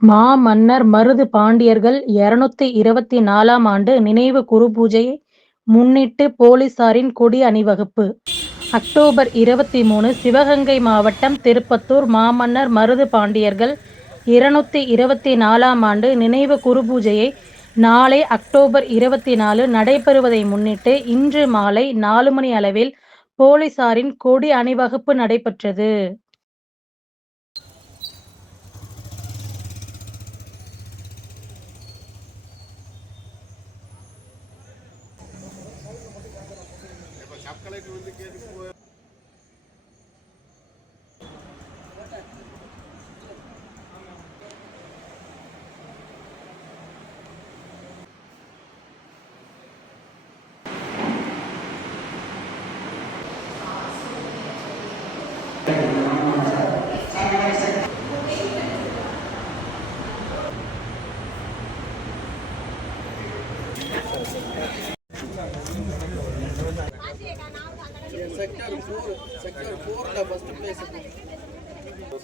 மாமன்னர் மருது பாண்டியர்கள் இருநூத்தி இருபத்தி நாலாம் ஆண்டு நினைவு குரு பூஜையை முன்னிட்டு போலீசாரின் கொடி அணிவகுப்பு. அக்டோபர் இருபத்தி மூணு சிவகங்கை மாவட்டம் திருப்பத்தூர் மாமன்னர் மருது பாண்டியர்கள் இருநூத்தி இருபத்தி நாலாம் ஆண்டு நினைவு குரு பூஜையை நாளை அக்டோபர் இருபத்தி நாலு நடைபெறுவதை முன்னிட்டு இன்று மாலை நாலு மணி அளவில் போலீசாரின் கொடி அணிவகுப்பு நடைபெற்றது. கலெக்டர் வந்து கேட்டு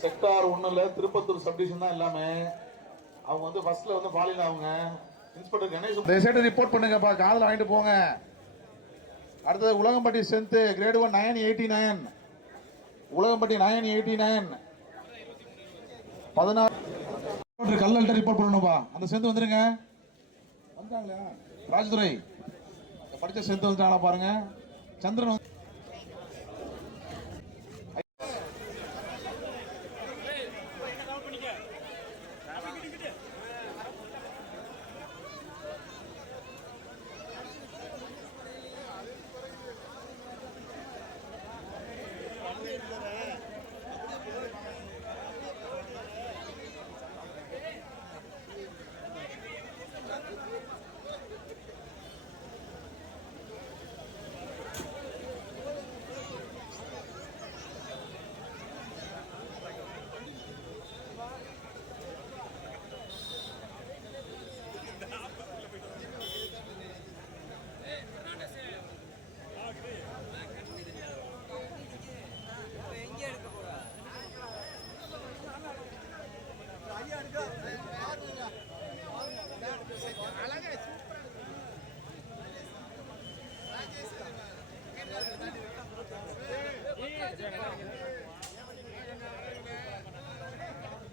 செக்டார் ஒன்றுல திருப்பத்தூர் சப்டிஷன் தான் எல்லாமே. அவங்க வந்து ஃபர்ஸ்ட்ல வந்து ஃபாலின் அவங்க இன்ஸ்பெக்டர் கணேஷ் தயவுசெய்து ரிப்போர்ட் பண்ணுங்கப்பா. காதில் வாங்கிட்டு போங்க. அடுத்தது Ulagampatti strength grade one nine eighty nine Ulagampatti nine eighty nine பதினாறு கல்லல்ட்ட ரிப்போர்ட் பண்ணணும்பா. அந்த ஸ்ட்ரென்த் வந்துருங்க. வந்துட்டாங்களா ராஜதுரை. படிச்ச ஸ்ட்ரென்த் வந்துட்டாங்களா பாருங்க. சந்திரன் வந்து-